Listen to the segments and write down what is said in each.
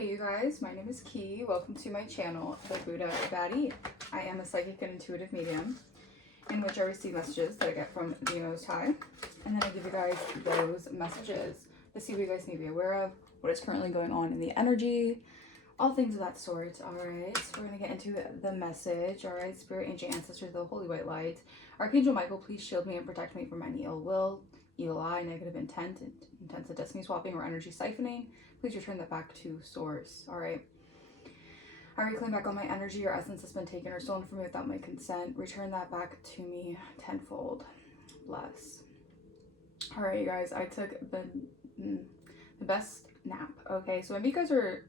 Hey you guys, my name is Ki. Welcome to my channel, The Buddha Baddie. I am a psychic and intuitive medium in which I receive messages that I get from the Most High. And then I give you guys those messages to see what you guys need to be aware of, what is currently going on in the energy, all things of that sort. Alright, so we're going to get into the message. Alright, Spirit, Ancient Ancestors, the Holy White Light. Archangel Michael, please shield me and protect me from any ill will, evil eye, negative intent, intents of destiny swapping, or energy siphoning. Please return that back to source. All right. I reclaim back all my energy or essence that's been taken or stolen from me without my consent. Return that back to me tenfold. Bless. All right, you guys. I took the best nap. Okay, so maybe you guys are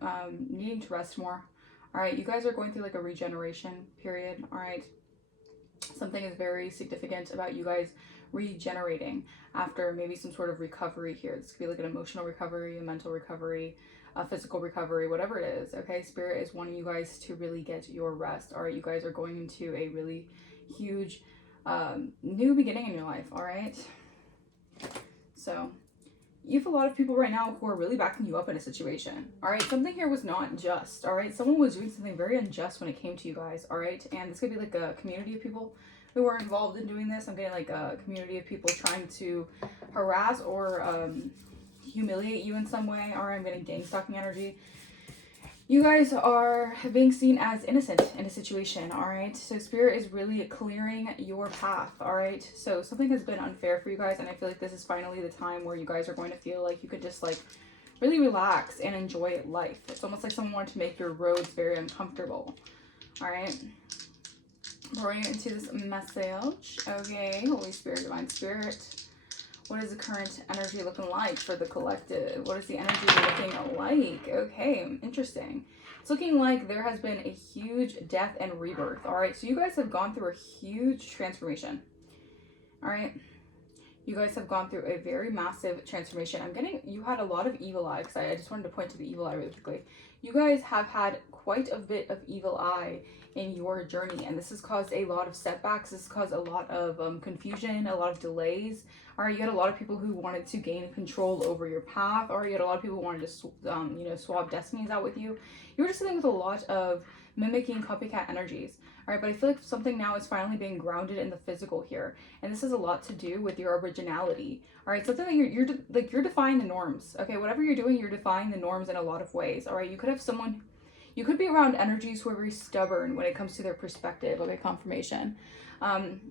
needing to rest more. All right, you guys are going through like a regeneration period. All right. Something is very significant about you guys regenerating after maybe some sort of recovery here. This could be like an emotional recovery, a mental recovery, a physical recovery, whatever it is. Okay, Spirit is wanting you guys to really get your rest. All right, you guys are going into a really huge new beginning in your life. All right, so you have a lot of people right now who are really backing you up in a situation. All right, something here was not just. All right, someone was doing something very unjust when it came to you guys. All right, and this could be like a community of people who are involved in doing this. I'm getting like a community of people trying to harass or humiliate you in some way. Or I'm getting gang stalking energy. You guys are being seen as innocent in a situation. All right, so Spirit is really clearing your path. All right, so something has been unfair for you guys, and I feel like this is finally the time where you guys are going to feel like you could just like really relax and enjoy life. It's almost like someone wanted to make your roads very uncomfortable. All right, pouring into this message. Okay, Holy Spirit, Divine Spirit, what is the current energy looking like for the collective? What is the energy looking like? Okay, interesting. It's looking like there has been a huge death and rebirth. All right, so you guys have gone through a huge transformation. All right, you guys have gone through a very massive transformation. I'm getting, you had a lot of evil eye, because I just wanted to point to the evil eye really quickly. You guys have had quite a bit of evil eye in your journey, and this has caused a lot of setbacks. This has caused a lot of confusion, a lot of delays. All right, you had a lot of people who wanted to gain control over your path, or you had a lot of people who wanted to swap destinies out with you. You were just dealing with a lot of mimicking copycat energies. All right, but I feel like something now is finally being grounded in the physical here, and this has a lot to do with your originality. All right, something that you're defying the norms. Okay, whatever you're doing, you're defying the norms in a lot of ways. All right, you could have someone, you could be around energies who are very stubborn when it comes to their perspective. Okay, confirmation. I'm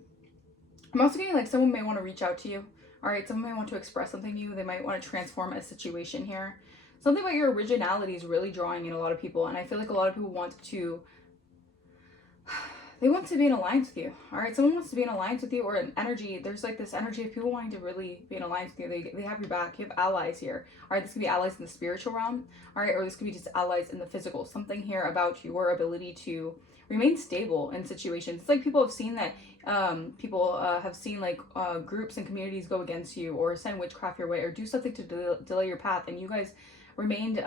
also getting like someone may want to reach out to you. All right, someone may want to express something to you. They might want to transform a situation here. Something about your originality is really drawing in a lot of people, and I feel like a lot of people want to, they want to be in alliance with you. All right, someone wants to be in alliance with you, or an energy. There's like this energy of people wanting to really be in alliance with you. They have your back. You have allies here. All right, this could be allies in the spiritual realm. All right, or this could be just allies in the physical. Something here about your ability to remain stable in situations. It's like people have seen that have seen like groups and communities go against you, or send witchcraft your way, or do something to delay your path, and you guys remained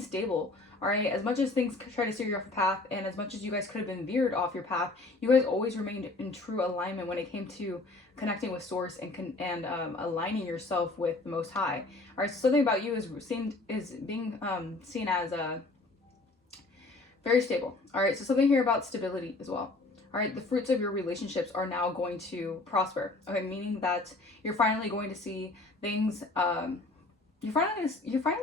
stable. All right, as much as things try to steer you off the path, and as much as you guys could have been veered off your path, you guys always remained in true alignment when it came to connecting with source and aligning yourself with the Most High. All right, so something about you is being seen as very stable. All right, so something here about stability as well. All right, the fruits of your relationships are now going to prosper. Okay, meaning that you're finally going to see things. You're finally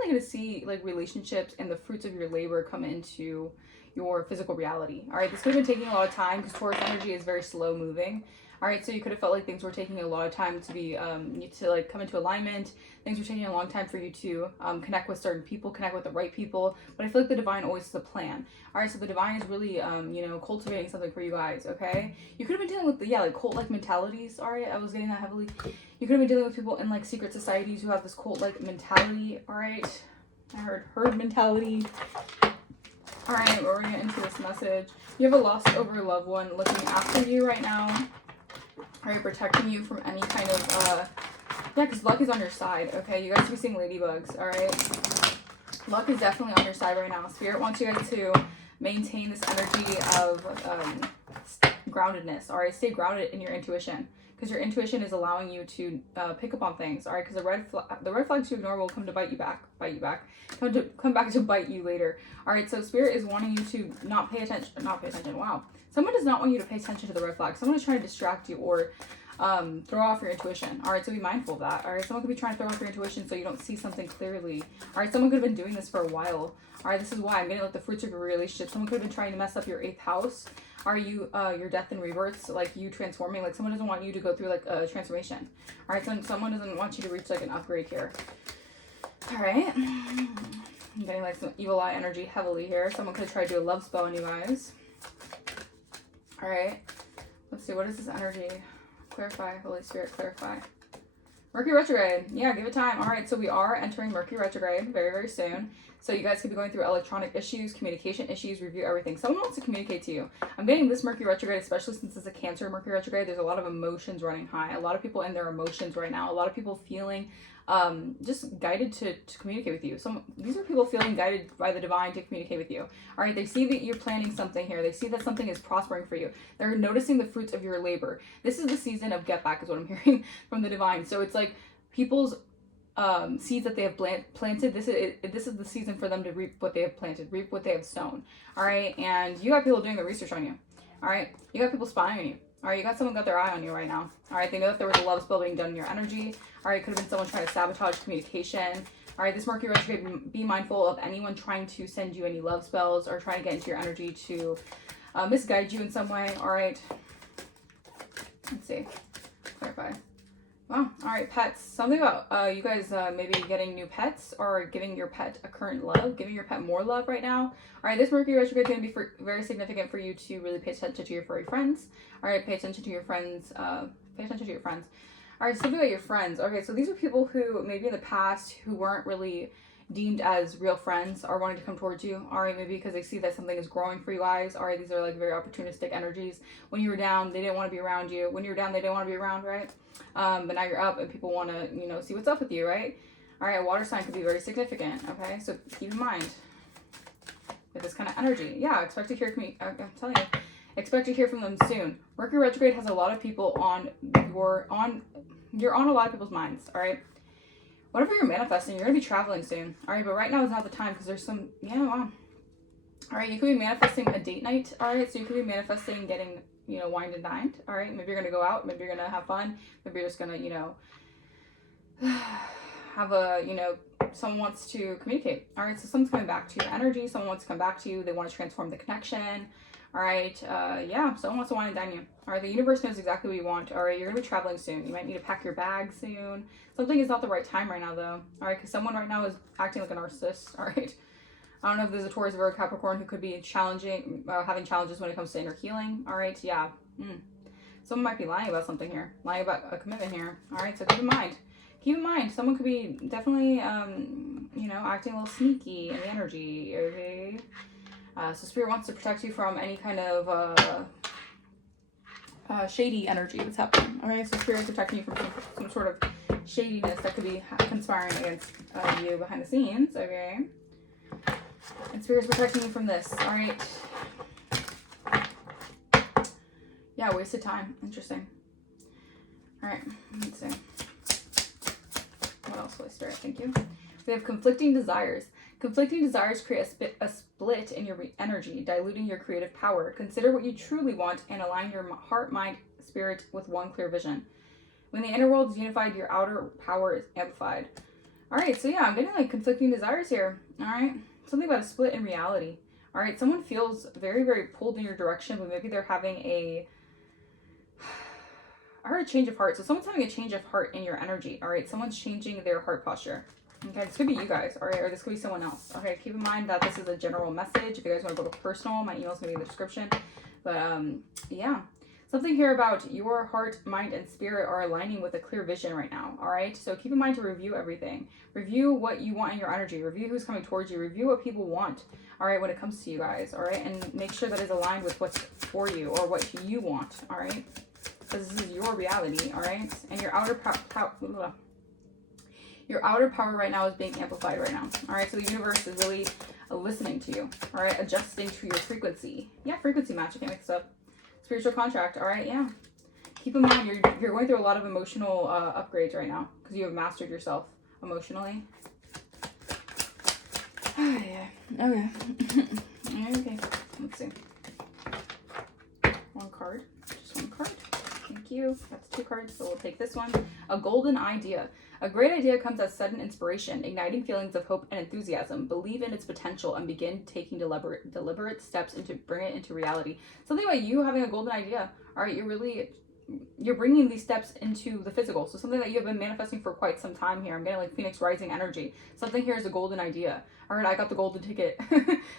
going to see like relationships and the fruits of your labor come into your physical reality. All right, this could have been taking a lot of time because Taurus energy is very slow moving. All right, so you could have felt like things were taking a lot of time to be to like come into alignment. Things were taking a long time for you to connect with certain people, connect with the right people. But I feel like the divine always has a plan. All right, so the divine is really cultivating something for you guys. Okay, you could have been dealing with like cult-like mentalities. All right, I was getting that heavily. You could have been dealing with people in like secret societies who have this cult-like mentality. All right, I heard herd mentality. All right, we're gonna get into this message. You have a lost over loved one looking after you right now. All right, protecting you from any kind of, because luck is on your side, okay? You guys be seeing ladybugs, all right? Luck is definitely on your side right now. Spirit wants you guys to maintain this energy of groundedness, all right? Stay grounded in your intuition, because because your intuition is allowing you to pick up on things. All right, because the red flags you ignore will come to bite you back, come back to bite you later. All right, so Spirit is wanting you to not pay attention. Wow, someone does not want you to pay attention to the red flag. Someone is trying to distract you or throw off your intuition. All right, so be mindful of that. All right, someone could be trying to throw off your intuition so you don't see something clearly. All right, someone could have been doing this for a while. All right, this is why I'm getting like the fruits of your relationship. Someone could have been trying to mess up your 8th house. Are you your death and rebirths, like you transforming? Like someone doesn't want you to go through like a transformation. All right, so someone doesn't want you to reach like an upgrade here. All right, I'm getting like some evil eye energy heavily here. Someone could try to do a love spell on you guys. All right, let's see, what is this energy? Clarify, Holy Spirit, clarify. Mercury retrograde. Yeah, give it time. All right, so we are entering Mercury retrograde very, very soon. So you guys could be going through electronic issues, communication issues, review everything. Someone wants to communicate to you. I'm getting this Mercury retrograde, especially since it's a Cancer Mercury retrograde. There's a lot of emotions running high. A lot of people in their emotions right now. A lot of people feeling just guided to communicate with you. These are people feeling guided by the divine to communicate with you. All right, they see that you're planning something here. They see that something is prospering for you. They're noticing the fruits of your labor. This is the season of get back is what I'm hearing from the divine. So it's like people's seeds that they have planted. This is the season for them to reap what they have planted, reap what they have sown. All right, and you got people doing the research on you. All right, you got people spying on you. All right, you got someone got their eye on you right now. All right, they know that there was a love spell being done in your energy. All right, could have been someone trying to sabotage communication. All right, this Mercury retrograde, be mindful of anyone trying to send you any love spells or trying to get into your energy to misguide you in some way. All right, let's see, clarify. Wow. All right, pets. Something about you guys maybe getting new pets or giving your pet a current love, giving your pet more love right now. All right, this Mercury retrograde is going to be very significant for you to really pay attention to your furry friends. All right, pay attention to your friends. Pay attention to your friends. All right, something about your friends. Okay, so these are people who maybe in the past who weren't really deemed as real friends are wanting to come towards you. All right, maybe because they see that something is growing for you guys. All right, these are like very opportunistic energies. When you were down, they didn't want to be around you. When you were down, they didn't want to be around, right? But now you're up and people want to, you know, see what's up with you, right? All right, a water sign could be very significant, okay? So keep in mind with this kind of energy. Yeah, expect to hear from me. I'm telling you, expect to hear from them soon. Mercury retrograde has a lot of people you're on a lot of people's minds, all right? Whatever you're manifesting, you're going to be traveling soon. All right, but right now is not the time because there's some, yeah, wow. All right, you could be manifesting a date night. All right, so you could be manifesting getting, you know, wined and dined. All right, maybe you're going to go out. Maybe you're going to have fun. Maybe you're just going to, you know, have a, you know, someone wants to communicate. All right, so someone's coming back to your energy. Someone wants to come back to you. They want to transform the connection. All right, yeah, someone wants to wine and dine you. All right, the universe knows exactly what you want. All right, you're going to be traveling soon. You might need to pack your bag soon. Something is not the right time right now, though. All right, because someone right now is acting like a narcissist. All right. I don't know if there's a Taurus, Virgo, Capricorn who could be having challenges when it comes to inner healing. All right, yeah. Someone might be lying about something here. Lying about a commitment here. All right, so keep in mind. Keep in mind, someone could be definitely, you know, acting a little sneaky in the energy, okay? So Spirit wants to protect you from any kind of shady energy that's happening. Okay, so Spirit is protecting you from some sort of shadiness that could be conspiring against you behind the scenes. Okay, and Spirit's protecting you from this. All right. Yeah, wasted time. Interesting. All right, let's see. What else will I start? Thank you. We have conflicting desires. Conflicting desires create a split in your energy, diluting your creative power. Consider what you truly want and align your heart, mind, spirit with one clear vision. When the inner world is unified, your outer power is amplified. All right, so yeah, I'm getting like conflicting desires here. All right, something about a split in reality. All right, someone feels very, very pulled in your direction, but maybe they're having I heard a change of heart. So someone's having a change of heart in your energy. All right, someone's changing their heart posture. Okay, this could be you guys, all right, or this could be someone else. Okay, keep in mind that this is a general message. If you guys want to go to personal, my email's going to be in the description. But, yeah. Something here about your heart, mind, and spirit are aligning with a clear vision right now, all right? So keep in mind to review everything. Review what you want in your energy. Review who's coming towards you. Review what people want, all right, when it comes to you guys, all right? And make sure that it's aligned with what's for you or what you want, all right? Because this is your reality, all right? And your outer your outer power right now is being amplified right now. All right, so the universe is really listening to you. All right, adjusting to your frequency. Yeah, frequency match. I can't make this up. Spiritual contract. All right, yeah. keep in mind, you're going through a lot of emotional upgrades right now because you have mastered yourself emotionally. Oh, yeah. Okay. Okay. Let's see. One card. Just one card. Thank you. That's 2 cards, so we'll take this one. A golden idea. A great idea comes as sudden inspiration, igniting feelings of hope and enthusiasm. Believe in its potential and begin taking deliberate steps to bring it into reality. Something about you having a golden idea. All right, you're bringing these steps into the physical. So something that you have been manifesting for quite some time here. I'm getting like Phoenix Rising energy. Something here is a golden idea. All right, I got the golden ticket.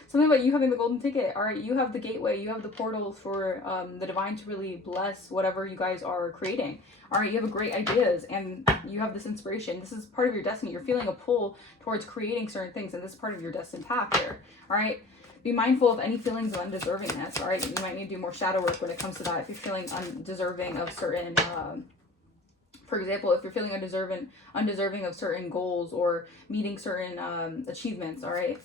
Something about you having the golden ticket. All right, you have the gateway. You have the portals for the divine to really bless whatever you guys are creating. All right, you have great ideas and you have this inspiration. This is part of your destiny. You're feeling a pull towards creating certain things, and this is part of your destined path here. All right. Be mindful of any feelings of undeservingness, all right? You might need to do more shadow work when it comes to that. If you're feeling undeserving of certain, for example, if you're feeling undeserving of certain goals or meeting certain achievements, all right?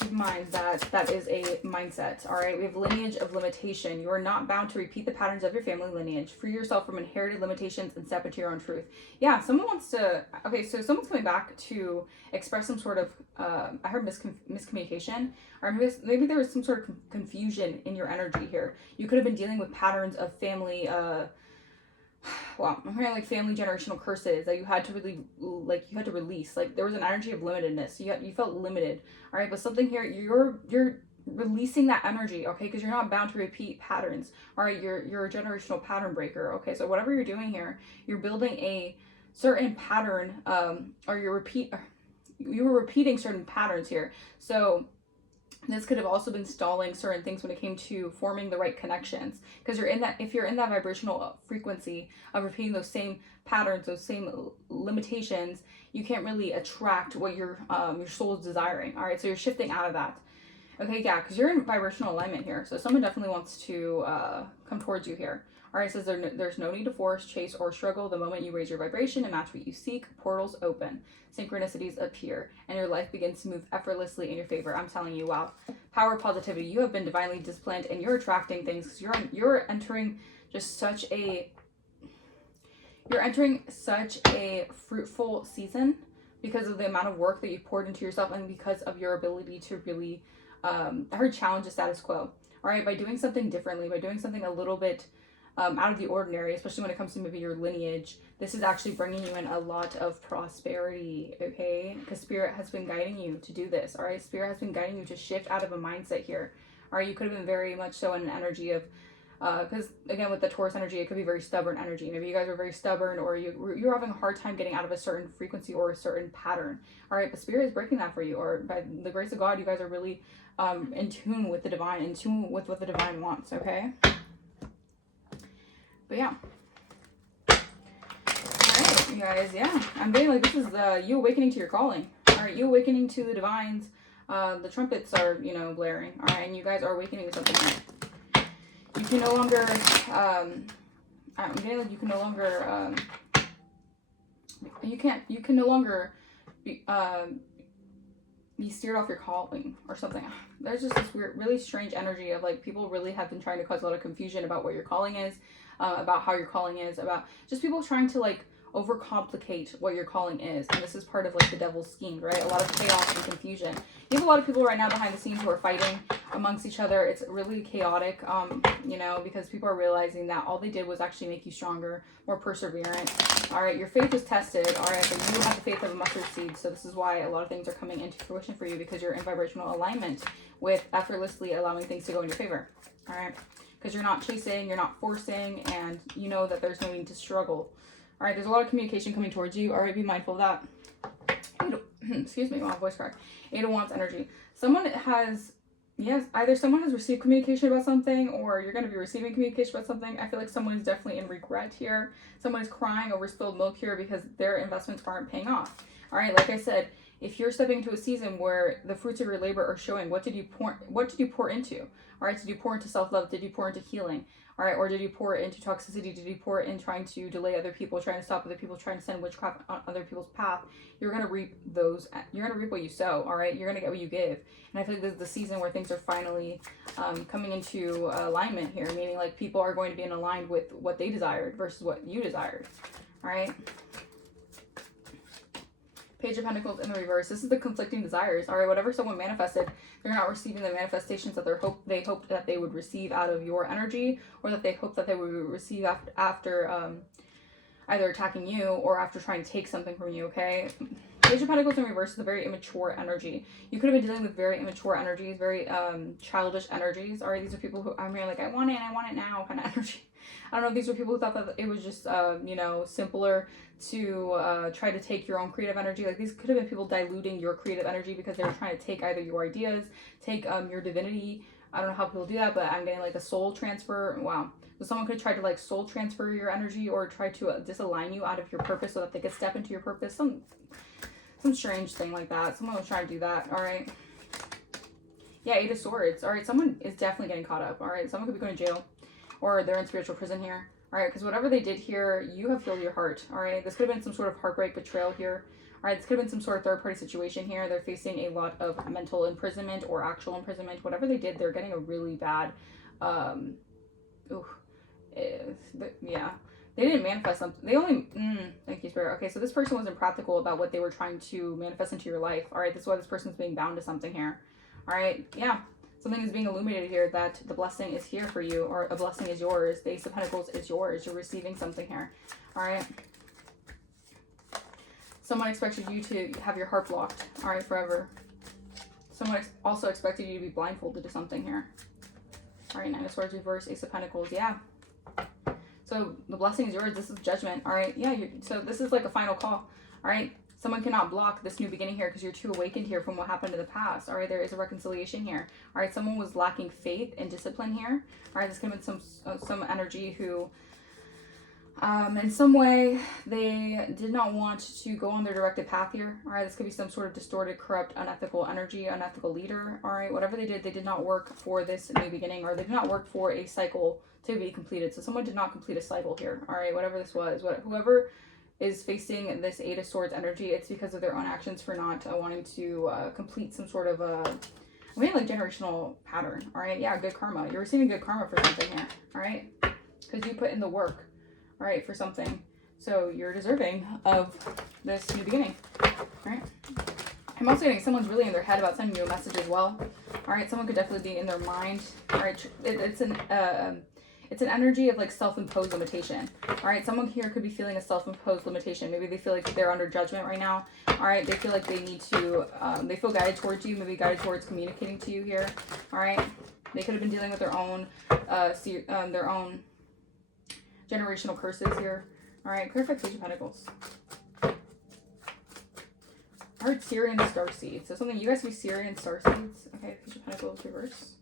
Keep in mind that that is a mindset, all right? We have lineage of limitation. You are not bound to repeat the patterns of your family lineage. Free yourself from inherited limitations and step into your own truth. Yeah, someone wants to, okay, so someone's coming back to express some sort of, I heard miscommunication, or maybe there was some sort of confusion in your energy here. You could have been dealing with patterns of family, well, I'm hearing like family generational curses that you had to really, like, you had to release. Like, there was an energy of limitedness. You felt limited, all right? But something here, you're releasing that energy, okay? Because you're not bound to repeat patterns, all right? You're a generational pattern breaker, okay? So whatever you're doing here, you're building a certain pattern, or you were repeating certain patterns here. So this could have also been stalling certain things when it came to forming the right connections, because if you're in that vibrational frequency of repeating those same patterns, those same limitations, you can't really attract what your soul is desiring. All right, so you're shifting out of that. Okay, yeah, because you're in vibrational alignment here, so someone definitely wants to come towards you here. All right, it says there's no need to force, chase, or struggle. The moment you raise your vibration and match what you seek, portals open, synchronicities appear, and your life begins to move effortlessly in your favor. I'm telling you, wow. Power, positivity. You have been divinely disciplined, and you're attracting things because you're entering just such a fruitful season because of the amount of work that you've poured into yourself and because of your ability to really, I heard challenge the status quo. All right, by doing something differently, by doing something a little bit out of the ordinary, especially when it comes to maybe your lineage, this is actually bringing you in a lot of prosperity, okay? Because Spirit has been guiding you to do this, all right? Spirit has been guiding you to shift out of a mindset here, all right? You could have been very much so in an energy of, because again, with the Taurus energy, it could be very stubborn energy. Maybe you guys are very stubborn, or you're having a hard time getting out of a certain frequency or a certain pattern, all right? But Spirit is breaking that for you, or by the grace of God, you guys are really in tune with the divine, in tune with what the divine wants, okay? But yeah. Alright, you guys, yeah. I'm getting like this is you awakening to your calling. Alright, you awakening to the divines. The trumpets are, blaring. Alright, and you guys are awakening to something here. You can no longer, I'm getting like you can no longer, you can no longer be steered off your calling or something. There's just this weird, really strange energy of like people really have been trying to cause a lot of confusion about what your calling is. About how your calling is, about just people trying to like overcomplicate what your calling is, and this is part of like the devil's scheme, right? A lot of chaos and confusion. You have a lot of people right now behind the scenes who are fighting amongst each other. It's really chaotic, because people are realizing that all they did was actually make you stronger, more perseverant. All right, your faith is tested. All right, but you have the faith of a mustard seed, so this is why a lot of things are coming into fruition for you, because you're in vibrational alignment with effortlessly allowing things to go in your favor. All right. Because you're not chasing, you're not forcing, and you know that there's no need to struggle. All right, there's a lot of communication coming towards you. All right, be mindful of that. Excuse me, my voice cracked. 8 of Wands energy. Either someone has received communication about something, or you're going to be receiving communication about something. I feel like someone is definitely in regret here. Someone is crying over spilled milk here because their investments aren't paying off. All right, like I said, if you're stepping into a season where the fruits of your labor are showing, what did you pour into? All right, did you pour into self-love? Did you pour into healing? All right, or did you pour it into toxicity? Did you pour it in trying to delay other people, trying to stop other people, trying to send witchcraft on other people's path? You're going to reap those, you're going to reap what you sow, all right? You're going to get what you give. And I feel like this is the season where things are finally coming into alignment here, meaning like people are going to be in aligned with what they desired versus what you desired, all right? Page of Pentacles in the reverse. This is the conflicting desires. All right, whatever someone manifested, they're not receiving the manifestations that they hoped that they would receive out of your energy, or that they hoped that they would receive after either attacking you or after trying to take something from you, okay? Page of Pentacles in reverse is a very immature energy. You could have been dealing with very immature energies, very childish energies. All right, these are people who, I'm here like, I want it and I want it now kind of energy. I don't know if these were people who thought that it was just, you know, simpler to try to take your own creative energy. Like, these could have been people diluting your creative energy because they were trying to take either your ideas, take your divinity. I don't know how people do that, but I'm getting like a soul transfer. Wow. So someone could try to like soul transfer your energy or try to disalign you out of your purpose so that they could step into your purpose. Some strange thing like that. Someone was trying to do that. All right. Yeah, Eight of Swords. All right, someone is definitely getting caught up. All right, someone could be going to jail, or they're in spiritual prison here. All right, because whatever they did here, you have healed your heart. All right, this could have been some sort of heartbreak, betrayal here. All right, this could have been some sort of third-party situation here. They're facing a lot of mental imprisonment or actual imprisonment. Whatever they did, they're getting a really bad, yeah. They didn't manifest something. They only, thank you, Spirit. Okay, so this person wasn't practical about what they were trying to manifest into your life. All right, this is why this person's being bound to something here. All right, yeah. Something is being illuminated here that the blessing is here for you, or a blessing is yours. The Ace of Pentacles is yours. You're receiving something here. All right. Someone expected you to have your heart blocked. All right, forever. Someone also expected you to be blindfolded to something here. All right, Nine of Swords reverse, Ace of Pentacles. Yeah. So the blessing is yours. This is judgment. All right. Yeah. So this is like a final call. All right. Someone cannot block this new beginning here because you're too awakened here from what happened in the past. All right. There is a reconciliation here. All right. Someone was lacking faith and discipline here. All right. This could have been some energy who, in some way, they did not want to go on their directed path here. All right. This could be some sort of distorted, corrupt, unethical energy, unethical leader. All right. Whatever they did not work for this new beginning, or they did not work for a cycle to be completed. So someone did not complete a cycle here. All right, whatever this was, whoever is facing this Eight of Swords energy, it's because of their own actions for not wanting to complete some sort of I mean, like generational pattern. All right, yeah, good karma. You're receiving good karma for something here. All right, because you put in the work. All right, for something. So you're deserving of this new beginning. All right. I'm also getting someone's really in their head about sending you a message as well. All right, someone could definitely be in their mind. All right, it's an energy of like self-imposed limitation. All right, someone here could be feeling a self-imposed limitation. Maybe they feel like they're under judgment right now. All right, they feel like they need to, they feel guided towards you, maybe guided towards communicating to you here. All right, they could have been dealing with their own generational curses here. All right, clarify Page of Pentacles. I heard Syrian star seeds. So something, you guys be Syrian star seeds. Okay, Page of Pentacles reverse.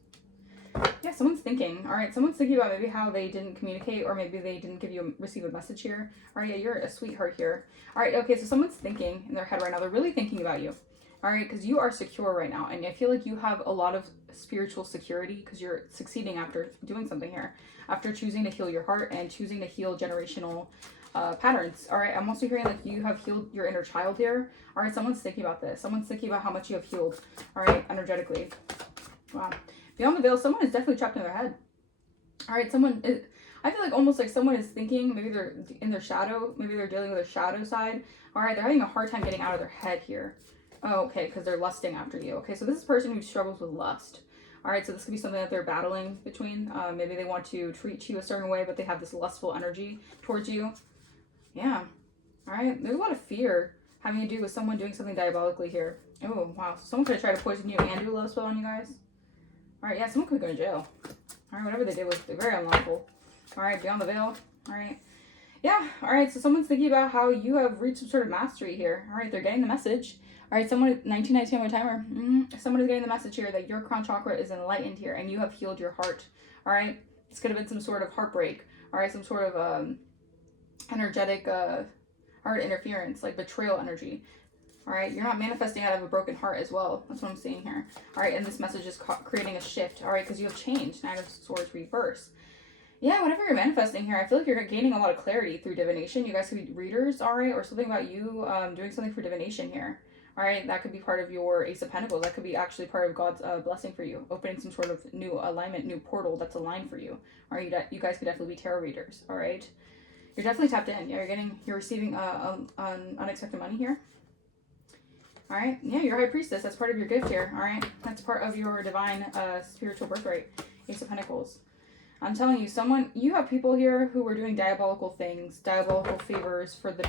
Yeah, someone's thinking. All right, someone's thinking about maybe how they didn't communicate, or maybe they didn't receive a message here. All right, yeah, you're a sweetheart here. All right, okay, so someone's thinking in their head right now. They're really thinking about you. All right, because you are secure right now, and I feel like you have a lot of spiritual security because you're succeeding after doing something here, after choosing to heal your heart and choosing to heal generational patterns. All right, I'm also hearing like you have healed your inner child here. All right, someone's thinking about this. Someone's thinking about how much you have healed. All right, energetically. Wow. Beyond the veil, someone is definitely trapped in their head. All right, I feel like almost like someone is thinking, maybe they're in their shadow, maybe they're dealing with their shadow side. All right, they're having a hard time getting out of their head here. Oh, okay, because they're lusting after you. Okay, so this is a person who struggles with lust. All right, so this could be something that they're battling between. Maybe they want to treat you a certain way, but they have this lustful energy towards you. Yeah. All right, there's a lot of fear having to do with someone doing something diabolically here. Oh, wow. So someone could have tried to poison you and do a love spell on you guys. All right, yeah, someone could go to jail. All right, whatever they did was very unlawful. All right, beyond the veil. All right. Yeah, all right, so someone's thinking about how you have reached some sort of mastery here. All right, they're getting the message. All right, someone, 1919 on my timer. Someone is getting the message here that your crown chakra is enlightened here and you have healed your heart. All right, this could have been some sort of heartbreak. All right, some sort of energetic heart interference, like betrayal energy. All right, you're not manifesting out of a broken heart as well. That's what I'm seeing here. All right, and this message is creating a shift. All right, because you have changed. Nine of Swords reverse. Yeah, whatever you're manifesting here, I feel like you're gaining a lot of clarity through divination. You guys could be readers, all right, or something about you doing something for divination here. All right, that could be part of your Ace of Pentacles. That could be actually part of God's blessing for you, opening some sort of new alignment, new portal that's aligned for you. All right, you guys could definitely be tarot readers. All right, you're definitely tapped in. Yeah, you're receiving unexpected money here. All right, yeah, you're High Priestess. That's part of your gift here. All right, that's part of your divine spiritual birthright, Ace of Pentacles. I'm telling you, you have people here who are doing diabolical things, diabolical favors for the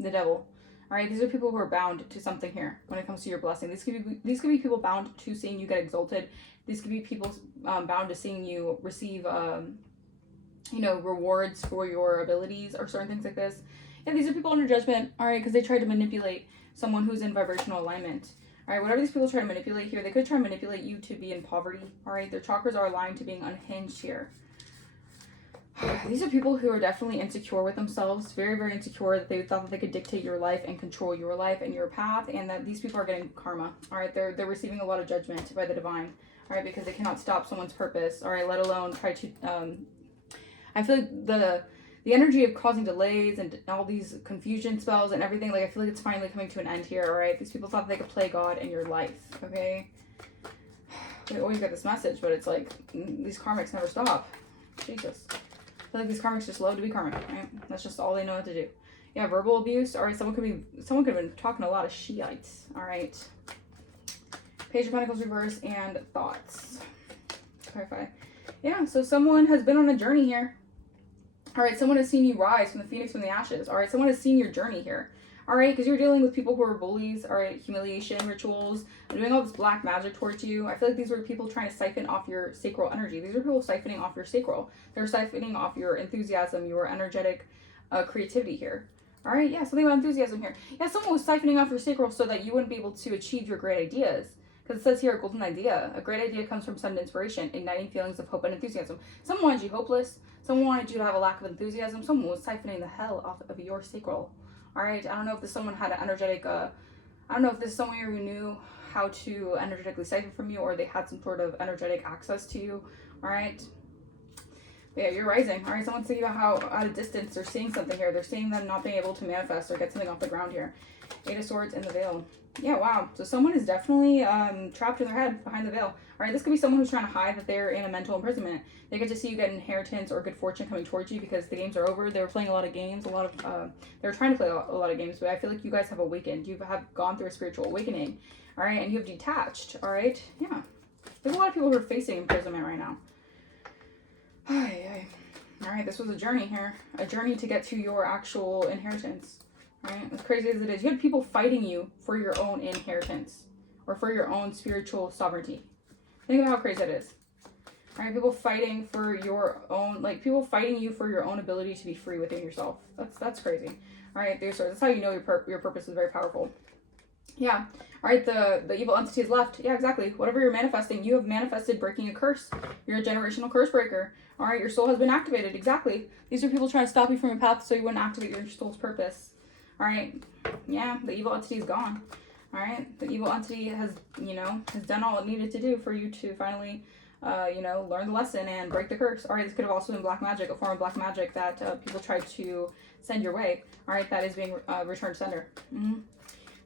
devil. All right, these are people who are bound to something here when it comes to your blessing. These could be people bound to seeing you get exalted. These could be people bound to seeing you receive, rewards for your abilities or certain things like this. Yeah, these are people under judgment. All right, because they tried to manipulate someone who's in vibrational alignment. All right, whatever these people try to manipulate here, they could try to manipulate you to be in poverty. All right, their chakras are aligned to being unhinged here. These are people who are definitely insecure with themselves, very, very insecure, that they thought that they could dictate your life and control your life and your path, and that these people are getting karma. All right, they're receiving a lot of judgment by the divine. All right, because they cannot stop someone's purpose. All right, let alone try to. I feel like the energy of causing delays and all these confusion spells and everything, like I feel like it's finally coming to an end here. All right, these people thought they could play God in your life. Okay, we always get this message, but it's like these karmics never stop. Jesus. I feel like these karmics just love to be karmic, right? That's just all they know how to do. Yeah, verbal abuse. All right, someone could have been talking a lot of Shiites. All right. Page of Pentacles reverse and thoughts. Clarify. Yeah, so someone has been on a journey here. All right, someone has seen you rise from the phoenix from the ashes. All right, someone has seen your journey here. All right, because you're dealing with people who are bullies. All right, humiliation rituals, doing all this black magic towards you. I feel like these were people trying to siphon off your sacral energy. These are people siphoning off your sacral. They're siphoning off your enthusiasm, your energetic creativity here. All right, yeah, something about enthusiasm here. Yeah, someone was siphoning off your sacral so that you wouldn't be able to achieve your great ideas. Because it says here, a golden idea. A great idea comes from sudden inspiration, igniting feelings of hope and enthusiasm. Someone wanted you hopeless. Someone wanted you to have a lack of enthusiasm. Someone was siphoning the hell off of your sacral. All right, I don't know if someone had an energetic, I don't know if this is someone who knew how to energetically siphon from you, or they had some sort of energetic access to you. All right. But yeah, you're rising. All right, someone's thinking about how at a distance they're seeing something here. They're seeing them not being able to manifest or get something off the ground here. Eight of Swords in the veil. Yeah, wow. So someone is definitely trapped in their head behind the veil. All right, this could be someone who's trying to hide that they're in a mental imprisonment. They get to see you get inheritance or good fortune coming towards you because the games are over. They were playing a lot of games, they were trying to play a lot of games, but I feel like you guys have awakened. You have gone through a spiritual awakening, all right, and you have detached, all right? Yeah. There's a lot of people who are facing imprisonment right now. All right, this was a journey here. A journey to get to your actual inheritance. Right? As crazy as it is, you had people fighting you for your own inheritance or for your own spiritual sovereignty. Think of how crazy that is. All right, people fighting for your own, like people fighting you for your own ability to be free within yourself. That's crazy. All right, that's how you know your purpose is very powerful. Yeah. All right, the evil entity is left. Yeah, exactly. Whatever you're manifesting, you have manifested breaking a curse. You're a generational curse breaker. All right, your soul has been activated. Exactly. These are people trying to stop you from your path so you wouldn't activate your soul's purpose. All right, yeah, the evil entity is gone. All right, the evil entity has done all it needed to do for you to finally, learn the lesson and break the curse. All right, this could have also been black magic, a form of black magic that people tried to send your way. All right, that is being returned to sender.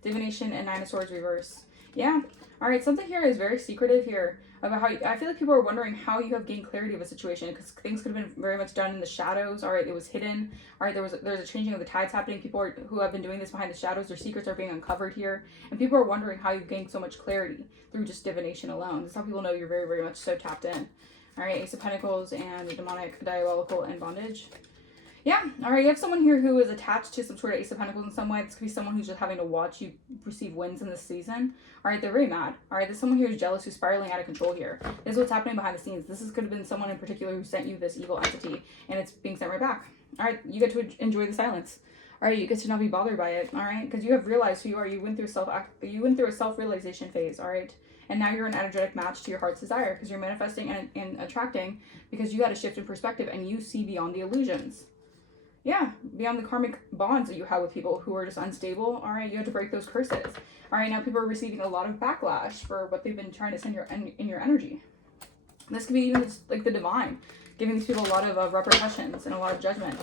Divination and Nine of Swords reverse. Yeah. All right, something here is very secretive here about how I feel like people are wondering how you have gained clarity of a situation because things could have been very much done in the shadows. All right, it was hidden. All right, there's a changing of the tides happening. People who have been doing this behind the shadows, their secrets are being uncovered here, and people are wondering how you've gained so much clarity through just divination alone. This is how people know you're very, very much so tapped in. All right, Ace of Pentacles and demonic, diabolical, and bondage. Yeah, all right, you have someone here who is attached to some sort of Ace of Pentacles in some way. This could be someone who's just having to watch you receive wins in this season. All right, they're very mad. All right, there's someone here who's jealous, who's spiraling out of control here. This is what's happening behind the scenes. Could have been someone in particular who sent you this evil entity, and it's being sent right back. All right, you get to enjoy the silence. All right, you get to not be bothered by it. All right, because you have realized who you are. You went through a self-realization phase. All right. And now you're an energetic match to your heart's desire because you're manifesting and attracting because you had a shift in perspective and you see beyond the illusions. Yeah, beyond the karmic bonds that you have with people who are just unstable. All right, you have to break those curses. All right, now people are receiving a lot of backlash for what they've been trying to send in your energy. This could be even like the divine giving these people a lot of repercussions and a lot of judgment.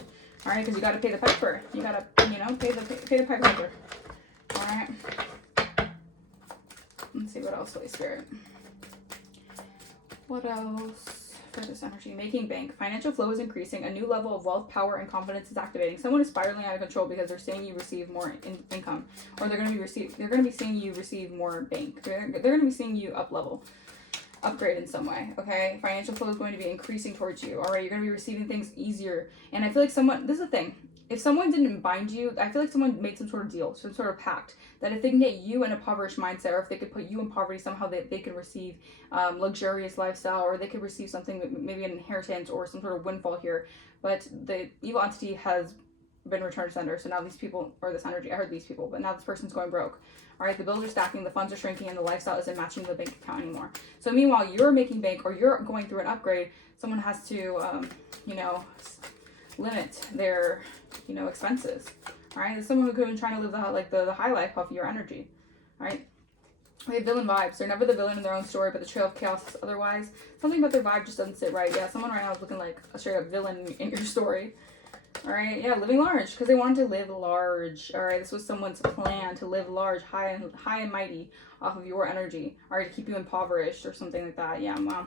All right, because you got to pay the piper. You got to, you know, pay the piper. All right. Let's see what else, Holy Spirit. What else for this energy? Making bank. Financial flow is increasing. A new level of wealth, power, and confidence is activating. Someone is spiraling out of control because they're seeing you receive more income, or they're going to be seeing you receive more bank. They're going to be seeing you upgrade in some way. Okay, financial flow is going to be increasing towards you. All right, you're going to be receiving things easier. And I feel like this is the thing. If someone didn't bind you, I feel like someone made some sort of deal, some sort of pact, that if they can get you in a impoverished mindset, or if they could put you in poverty somehow, they could receive luxurious lifestyle, or they could receive something, maybe an inheritance or some sort of windfall here. But the evil entity has been returned to sender. So now these people, or this energy, I heard these people, but now this person's going broke. All right, the bills are stacking, the funds are shrinking, and the lifestyle isn't matching the bank account anymore. So meanwhile, you're making bank, or you're going through an upgrade, someone has to, you know, limit their, you know, expenses. All right, there's someone who could have been trying to live the high life off your energy. All right, we have villain vibes. They're never the villain in their own story, but the trail of chaos is otherwise. Something about their vibe just doesn't sit right. Yeah, someone right now is looking like a straight up villain in your story. All right, yeah, living large, because they wanted to live large. All right, this was someone's plan, to live large, high and mighty off of your energy. All right, to keep you impoverished or something like that. Yeah, wow.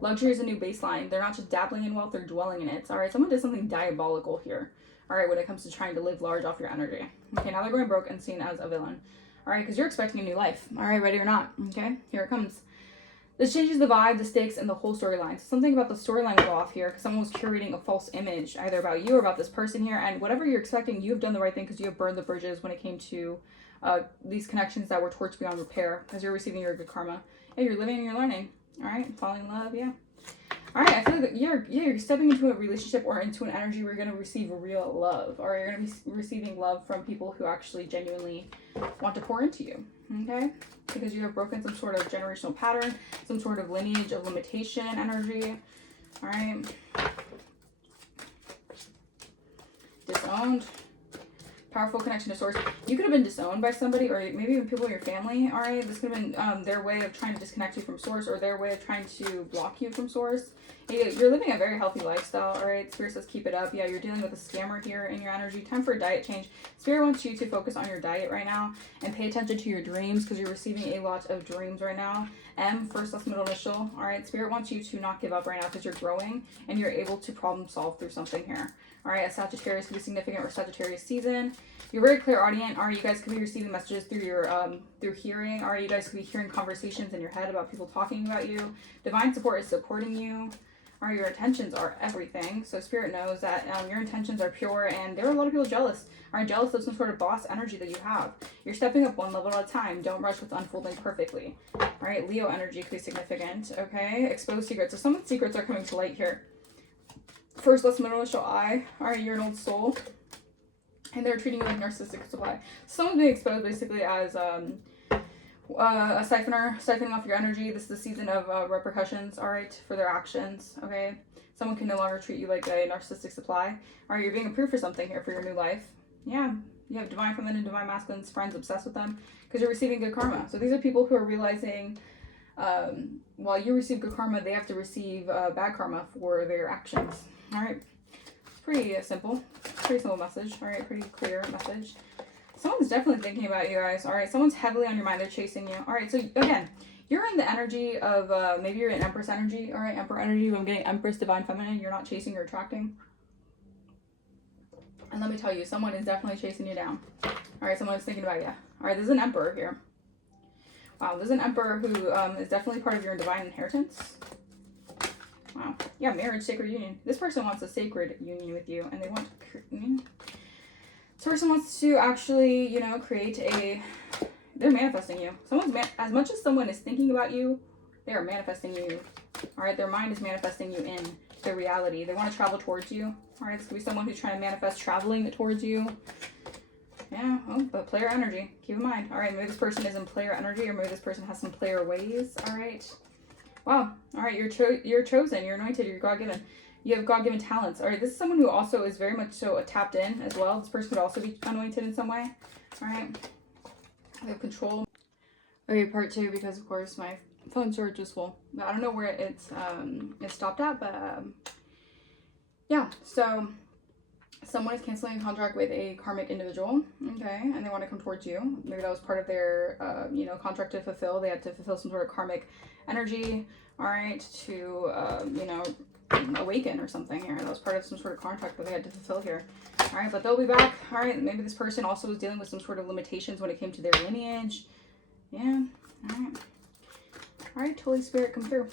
Luxury is a new baseline. They're not just dabbling in wealth, they're dwelling in it. All right, someone did something diabolical here. All right, when it comes to trying to live large off your energy. Okay, now they're going broke and seen as a villain. All right, because you're expecting a new life. All right, ready or not. Okay, here it comes. This changes the vibe, the stakes, and the whole storyline. So something about the storyline was off here, because someone was curating a false image, either about you or about this person here. And whatever you're expecting, you've done the right thing, because you have burned the bridges when it came to these connections that were torched beyond repair, because you're receiving your good karma. Yeah, you're living and you're learning. All right, falling in love, yeah. All right, I feel like you're stepping into a relationship or into an energy where you're going to receive real love, or you're going to be receiving love from people who actually genuinely want to pour into you, okay? Because you have broken some sort of generational pattern, some sort of lineage of limitation energy, all right? Disowned. Powerful connection to source. You could have been disowned by somebody, or maybe even people in your family, all right? This could have been their way of trying to disconnect you from source, or their way of trying to block you from source. You're living a very healthy lifestyle, all right? Spirit says keep it up. Yeah, you're dealing with a scammer here in your energy. Time for a diet change. Spirit wants you to focus on your diet right now and pay attention to your dreams, because you're receiving a lot of dreams right now. M, first, last, middle, initial, all right? Spirit wants you to not give up right now, because you're growing and you're able to problem solve through something here. All right, a Sagittarius could be significant, or Sagittarius season. You're very clairaudient. All right, you guys could be receiving messages through your through hearing. All right, you guys could be hearing conversations in your head about people talking about you. Divine support is supporting you. All right, your intentions are everything. So Spirit knows that your intentions are pure, and there are a lot of people jealous. Are jealous of some sort of boss energy that you have. You're stepping up one level at a time. Don't rush what's unfolding perfectly. All right, Leo energy could be significant. Okay, exposed secrets. So someone's secrets are coming to light here. First, last, middle, initial, I. All right, you're an old soul. And they're treating you like narcissistic supply. Someone's being exposed basically as a siphoning off your energy. This is the season of repercussions, all right, for their actions, okay? Someone can no longer treat you like a narcissistic supply. All right, you're being approved for something here for your new life. Yeah, you have divine feminine and divine masculine friends obsessed with them, because you're receiving good karma. So these are people who are realizing while you receive good karma, they have to receive bad karma for their actions. All right, pretty simple message. All right, pretty clear message. Someone's definitely thinking about you guys. All right, someone's heavily on your mind. They're chasing you. All right, so again, you're in the energy of maybe you're in Empress energy. All right, Emperor energy. I'm getting Empress, divine feminine. You're not chasing, you're attracting. And let me tell you, someone is definitely chasing you down. All right, someone is thinking about you. All right, there's an Emperor here. Wow, there's an Emperor who is definitely part of your divine inheritance. Wow. Yeah, marriage, sacred union. This person wants a sacred union with you, and they want this person wants to actually, you know, they're manifesting you. As much as someone is thinking about you, they are manifesting you. All right, their mind is manifesting you in their reality. They want to travel towards you. All right, this could be someone who's trying to manifest traveling towards you. Yeah, oh, but player energy. Keep in mind. All right, maybe this person is in player energy, or maybe this person has some player ways. All right. Wow. All right, you're chosen. You're anointed. You're God-given. You have God-given talents. All right, this is someone who also is very much so tapped in as well. This person could also be anointed in some way. All right. I have control. Okay, part 2, because of course my phone storage is full. I don't know where it's stopped at, but Yeah, so someone is canceling a contract with a karmic individual, okay, and they want to come towards you. Maybe that was part of their, contract to fulfill. They had to fulfill some sort of karmic energy, all right, to, awaken or something here. That was part of some sort of contract that they had to fulfill here. All right, but they'll be back. All right, maybe this person also was dealing with some sort of limitations when it came to their lineage. Yeah, all right. All right, Holy Spirit, come through.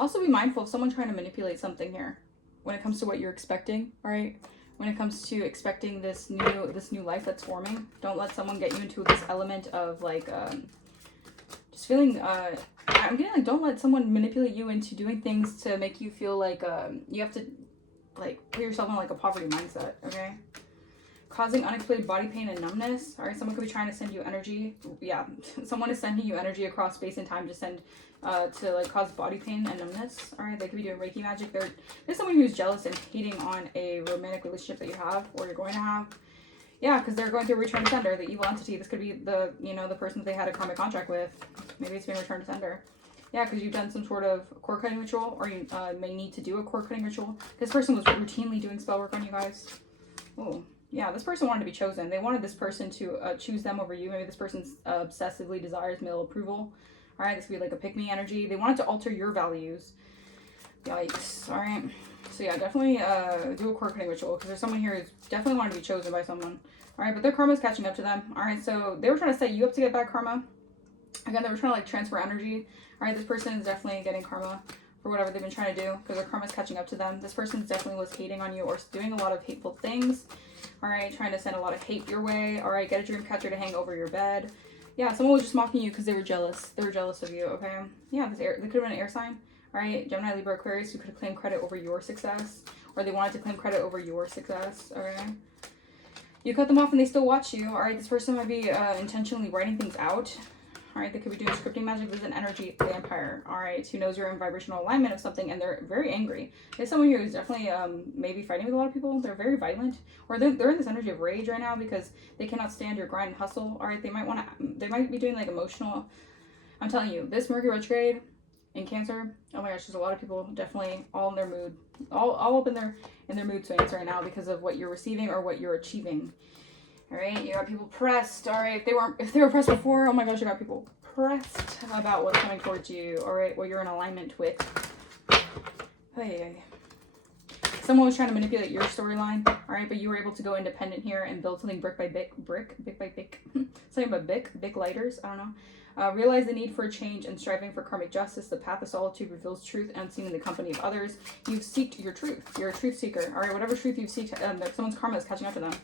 Also be mindful of someone trying to manipulate something here when it comes to what you're expecting, all right? When it comes to expecting this new life that's forming, don't let someone get you into this element of like just feeling I'm getting like, don't let someone manipulate you into doing things to make you feel like you have to like put yourself in like a poverty mindset, okay? Causing unexplained body pain and numbness. All right, someone could be trying to send you energy. Yeah, someone is sending you energy across space and time to send to like cause body pain and numbness. All right, they could be doing Reiki magic. There's someone who's jealous and hating on a romantic relationship that you have or you're going to have. Yeah, because they're going through return to sender, the evil entity. This could be the the person that they had a karmic contract with. Maybe it's being returned to sender. Yeah, because you've done some sort of cord cutting ritual, or you may need to do a cord cutting ritual. This person was routinely doing spell work on you guys. Oh. Yeah, this person wanted to be chosen. They wanted this person to choose them over you. Maybe this person obsessively desires male approval. All right, this could be like a pick-me energy. They wanted to alter your values. Yikes. All right. So yeah, definitely do a cord cutting ritual because there's someone here who's definitely wanted to be chosen by someone. All right, but their karma is catching up to them. All right, so they were trying to set you up to get bad karma. Again, they were trying to like transfer energy. All right, this person is definitely getting karma for whatever they've been trying to do because their karma is catching up to them. This person definitely was hating on you or doing a lot of hateful things. All right, trying to send a lot of hate your way. All right, get a dream catcher to hang over your bed. Yeah, someone was just mocking you because they were jealous. They were jealous of you, okay? Yeah, they could have been an air sign. All right, Gemini, Libra, Aquarius, who could have claimed credit over your success. Or they wanted to claim credit over your success, okay? You cut them off and they still watch you. All right, this person might be intentionally writing things out. All right, they could be doing scripting magic. This is an energy vampire, all right, who knows you're in vibrational alignment of something, and they're very angry. There's someone here who's definitely maybe fighting with a lot of people. They're very violent, or they're in this energy of rage right now because they cannot stand your grind and hustle. All right, they might be doing like emotional. I'm telling you, this Mercury retrograde in Cancer. Oh my gosh, there's a lot of people definitely all in their mood, all up in their mood swings right now because of what you're receiving or what you're achieving. All right, you got people pressed. All right, if they were pressed before, oh my gosh, you got people pressed about what's coming towards you. All right, what you're in alignment with. Hey, someone was trying to manipulate your storyline. All right, but you were able to go independent here and build something brick by brick, something about Bic lighters. I don't know. Realize the need for a change and striving for karmic justice. The path of solitude reveals truth unseen in the company of others. You've seeked your truth. You're a truth seeker. All right, whatever truth you've seeked, someone's karma is catching up to them.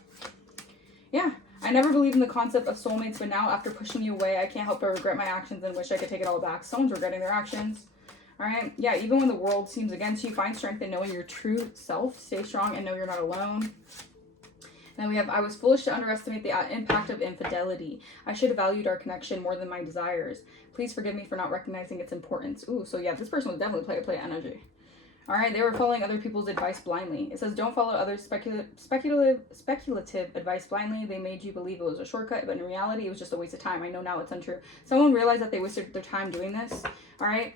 Yeah, I never believed in the concept of soulmates, but now after pushing you away, I can't help but regret my actions and wish I could take it all back. Someone's regretting their actions. All right, yeah, even when the world seems against you, find strength in knowing your true self. Stay strong and know you're not alone. And then we have, I was foolish to underestimate the impact of infidelity. I should have valued our connection more than my desires. Please forgive me for not recognizing its importance. Ooh, so yeah, this person was definitely play energy. All right, they were following other people's advice blindly. It says, don't follow others' speculative advice blindly. They made you believe it was a shortcut, but in reality, it was just a waste of time. I know now it's untrue. Someone realized that they wasted their time doing this. All right,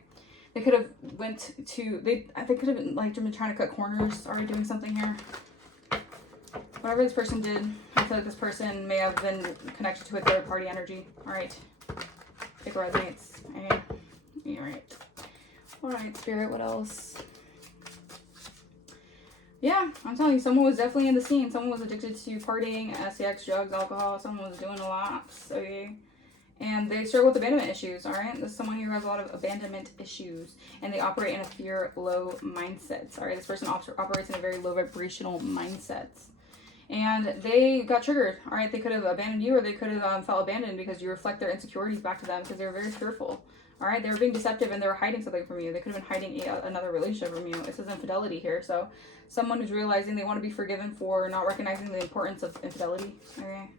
they could have they could have been like trying to cut corners. All right, doing something here. Whatever this person did, I feel like this person may have been connected to a third party energy. All right, it resonates. Okay. All right. All right, Spirit. What else? Yeah, I'm telling you, someone was definitely in the scene. Someone was addicted to partying, sex, drugs, alcohol. Someone was doing a lot, okay? And they struggle with abandonment issues, all right? There's someone here who has a lot of abandonment issues, and they operate in a fear-low mindset, all right? This person operates in a very low vibrational mindset. And they got triggered, all right? They could have abandoned you, or they could have felt abandoned because you reflect their insecurities back to them because they were very fearful. All right, they were being deceptive and they were hiding something from you. They could have been hiding another relationship from you. It says infidelity here. So someone who's realizing they want to be forgiven for not recognizing the importance of infidelity. Okay.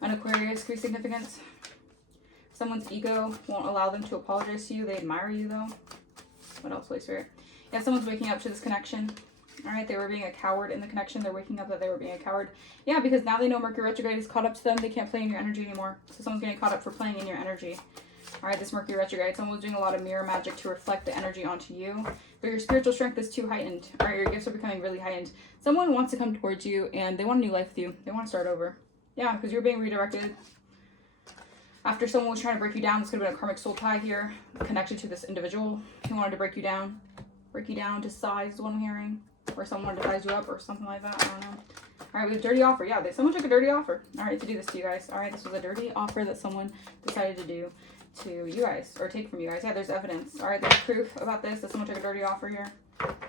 An Aquarius could be significance. Someone's ego won't allow them to apologize to you. They admire you though. What else, Holy Spirit? Yeah, someone's waking up to this connection. All right, they were being a coward in the connection. They're waking up that they were being a coward. Yeah, because now they know Mercury retrograde is caught up to them. They can't play in your energy anymore. So someone's getting caught up for playing in your energy. All right, this Mercury retrograde, someone was doing a lot of mirror magic to reflect the energy onto you. But your spiritual strength is too heightened. All right, your gifts are becoming really heightened. Someone wants to come towards you and they want a new life with you. They want to start over. Yeah, because you're being redirected. After someone was trying to break you down, this could have been a karmic soul tie here, connected to this individual who wanted to break you down to size is what I'm hearing. Or someone wanted to size you up or something like that. I don't know. All right, we have a dirty offer. Yeah, someone took a dirty offer. All right, to do this to you guys. All right, this was a dirty offer that someone decided to do to you guys, or take from you guys. Yeah, there's evidence. All right, there's proof about this, that someone took a dirty offer here.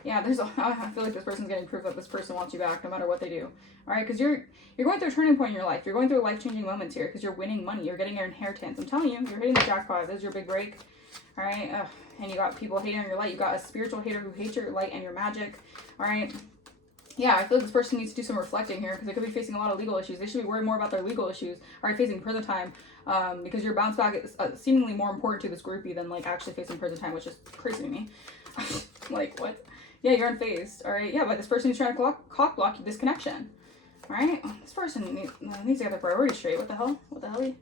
Yeah, I feel like this person's getting proof that this person wants you back no matter what they do. All right, because you're going through a turning point in your life. You're going through life-changing moments here because you're winning money. You're getting your inheritance. I'm telling you, you're hitting the jackpot. This is your big break. All right, and you got people hating on your light. You got a spiritual hater who hates your light and your magic. All right. Yeah, I feel like this person needs to do some reflecting here because they could be facing a lot of legal issues. They should be worried more about their legal issues. All right, facing prison time because your bounce back is seemingly more important to this groupie than like actually facing prison time, which is crazy to me. Like, what? Yeah, you're unfazed. All right, yeah, but this person is trying to cock block this connection. All right, this person needs to get their priorities straight. What the hell? What the hell?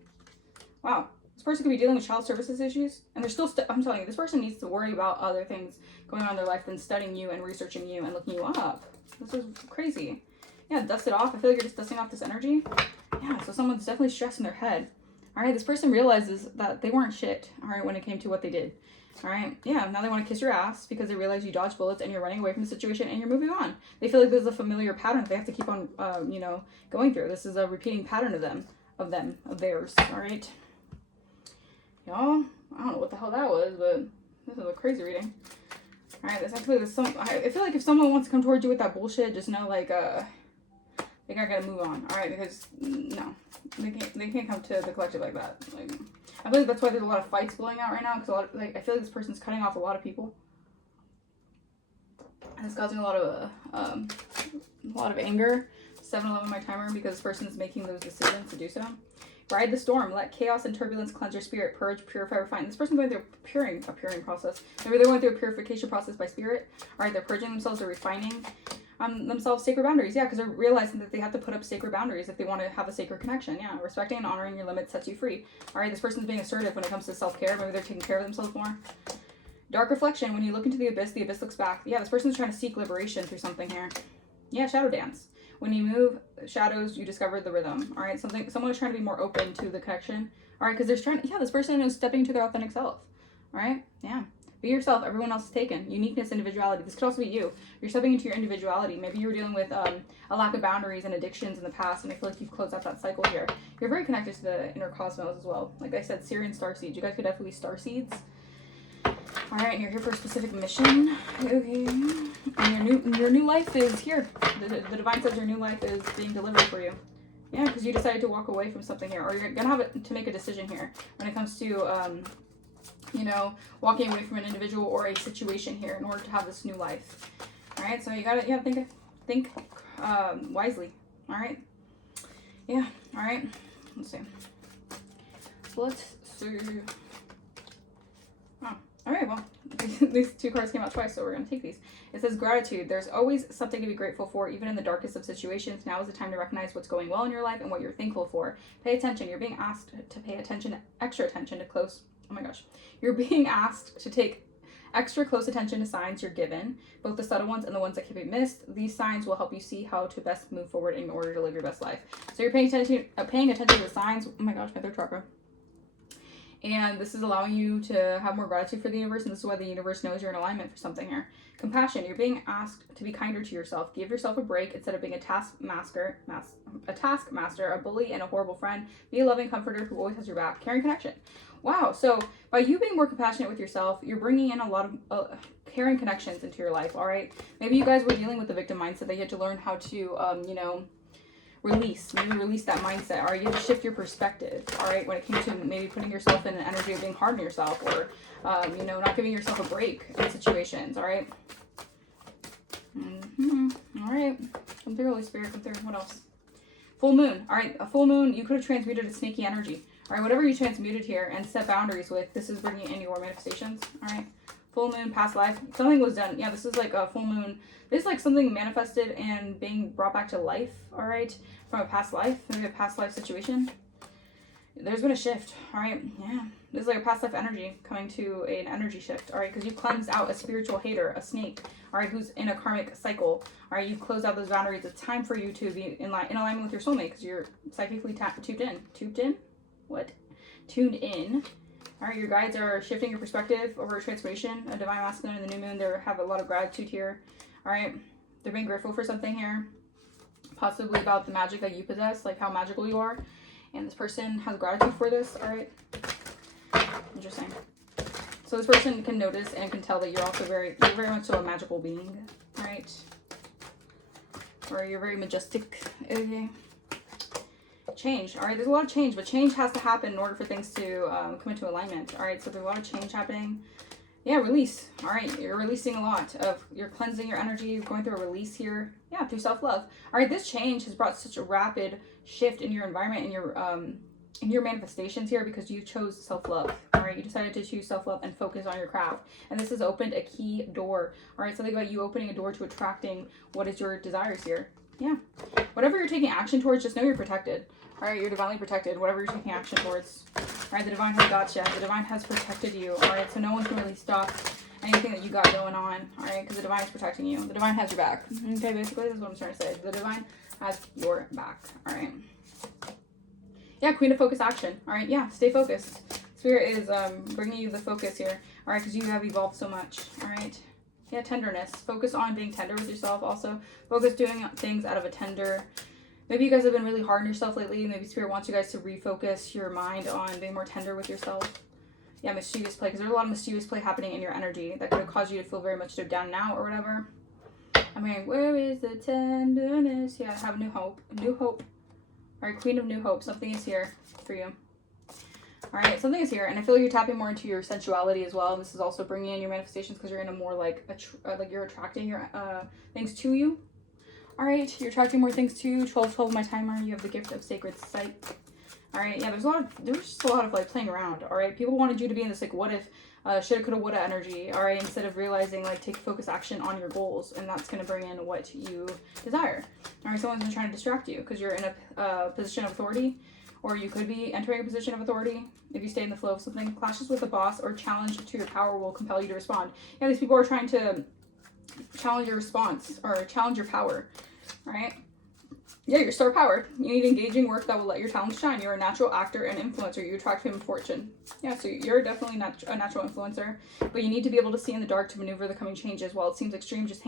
Wow. This person could be dealing with child services issues, and they're still, I'm telling you, this person needs to worry about other things going on in their life than studying you and researching you and looking you up. This is crazy. Yeah, dust it off. I feel like you're just dusting off this energy. Yeah, so someone's definitely stressed in their head. All right, this person realizes that they weren't shit, all right, when it came to what they did. All right, yeah, now they want to kiss your ass because they realize you dodged bullets and you're running away from the situation and you're moving on. They feel like there's a familiar pattern that they have to keep on, going through. This is a repeating pattern of theirs, all right? Y'all, I don't know what the hell that was, but this is a crazy reading. All right, I feel like if someone wants to come towards you with that bullshit, just know, like, they gotta move on, all right? Because, no, they can't come to the collective like that. Like, I believe that's why there's a lot of fights blowing out right now, because I feel like this person's cutting off a lot of people. And it's causing a lot of anger. 7-11 my timer, because this person is making those decisions to do so. Ride the storm. Let chaos and turbulence cleanse your spirit. Purge, purify, refine. This person's going through a purring process. Maybe they're going through a purification process by spirit. All right, they're purging themselves. They're refining themselves. Sacred boundaries. Yeah, because they're realizing that they have to put up sacred boundaries if they want to have a sacred connection. Yeah, respecting and honoring your limits sets you free. All right, this person's being assertive when it comes to self-care. Maybe they're taking care of themselves more. Dark reflection. When you look into the abyss looks back. Yeah, this person's trying to seek liberation through something here. Yeah, shadow dance. When you move shadows, you discover the rhythm. All right, someone is trying to be more open to the connection. All right, because this person is stepping into their authentic self. All right, yeah. Be yourself. Everyone else is taken. Uniqueness, individuality. This could also be you. You're stepping into your individuality. Maybe you were dealing with a lack of boundaries and addictions in the past, and I feel like you've closed out that cycle here. You're very connected to the inner cosmos as well. Like I said, Syrian starseeds. You guys could definitely be starseeds. All right, and you're here for a specific mission. Okay, and your new life is here. The divine says your new life is being delivered for you. Yeah, because you decided to walk away from something here, or you're gonna have to make a decision here when it comes to walking away from an individual or a situation here in order to have this new life. All right, so you gotta think wisely. All right, yeah. All right, let's see. Oh. All right, well, these two cards came out twice, so we're going to take these. It says gratitude. There's always something to be grateful for, even in the darkest of situations. Now is the time to recognize what's going well in your life and what you're thankful for. Pay attention. You're being asked to pay attention, extra attention to close. Oh my gosh. You're being asked to take extra close attention to signs you're given, both the subtle ones and the ones that can be missed. These signs will help you see how to best move forward in order to live your best life. So you're paying attention to the signs. Oh my gosh, my third chakra. And this is allowing you to have more gratitude for the universe, and this is why the universe knows you're in alignment for something here. Compassion. You're being asked to be kinder to yourself. Give yourself a break instead of being a taskmaster, a bully, and a horrible friend. Be a loving comforter who always has your back. Caring connection. Wow. So by you being more compassionate with yourself, you're bringing in a lot of caring connections into your life. All right. Maybe you guys were dealing with the victim mindset that you had to learn how to, release that mindset. All right, you have to shift your perspective. All right, when it came to maybe putting yourself in an energy of being hard on yourself, or not giving yourself a break in situations. All right. All right, come through, Holy Spirit, come through. What else? Full moon. All right, a full moon. You could have transmuted a snaky energy. All right, whatever you transmuted here and set boundaries with, this is bringing in your manifestations. All right. Full moon, past life. Something was done. Yeah, this is like a full moon. This is like something manifested and being brought back to life, all right, from a past life, maybe a past life situation. There's been a shift, all right? Yeah, This is like a past life energy coming to an energy shift, all right? Because you cleansed out a spiritual hater, a snake, all right, who's in a karmic cycle, all right? You closed out those boundaries. It's time for you to be in alignment with your soulmate because you're psychically tuned in. All right, your guides are shifting your perspective over a transformation, a divine masculine in the new moon. They have a lot of gratitude here, all right? They're being grateful for something here, possibly about the magic that you possess, like how magical you are. And this person has gratitude for this, all right? Interesting. So this person can notice and can tell that you're also you're very much so a magical being, all right? Or you're very majestic. Okay. Change, all right? There's a lot of change, but change has to happen in order for things to come into alignment, all right? So there's a lot of change happening. Yeah, release, all right? You're releasing a lot you're cleansing your energy, you're going through a release here. Yeah, through self-love. All right, this change has brought such a rapid shift in your environment and your manifestations here because you chose self-love, all right? You decided to choose self-love and focus on your craft. And this has opened a key door, all right? Something about you opening a door to attracting what is your desires here. Yeah. Whatever you're taking action towards, just know you're protected. All right, you're divinely protected, whatever you're taking action towards. All right, the divine has got you. The divine has protected you. All right, so no one can really stop anything that you got going on. All right, because the divine is protecting you. The divine has your back. Okay, basically, this is what I'm trying to say. The divine has your back. All right. Yeah, Queen of Focus action. All right, yeah, stay focused. Spirit is bringing you the focus here. All right, because you have evolved so much. All right. Yeah, tenderness. Focus on being tender with yourself also. Focus doing things out of a tender. Maybe you guys have been really hard on yourself lately. Maybe Spirit wants you guys to refocus your mind on being more tender with yourself. Yeah, mischievous play, because there's a lot of mischievous play happening in your energy that could have caused you to feel very much so down now or whatever. I mean, where is the tenderness? Yeah, have new hope. New hope. All right, Queen of New Hope. Something is here for you. All right, something is here, and I feel like you're tapping more into your sensuality as well. And this is also bringing in your manifestations because you're in a more like you're attracting your things to you. All right, you're attracting more things to 12 my timer. You have the gift of sacred sight. All right, yeah, there's just a lot of like playing around. All right, people wanted you to be in this like what if, shoulda, coulda, woulda energy. All right, instead of realizing like take focus action on your goals, and that's gonna bring in what you desire. All right, someone's been trying to distract you because you're in a position of authority, or you could be entering a position of authority. If you stay in the flow of something, clashes with a boss or challenge to your power will compel you to respond. Yeah, these people are trying to challenge your response or challenge your power. All right. Yeah, you're star powered. You need engaging work that will let your talents shine. You're a natural actor and influencer. You attract fame and fortune. Yeah, so you're definitely a natural influencer, but you need to be able to see in the dark to maneuver the coming changes. While it seems extreme, just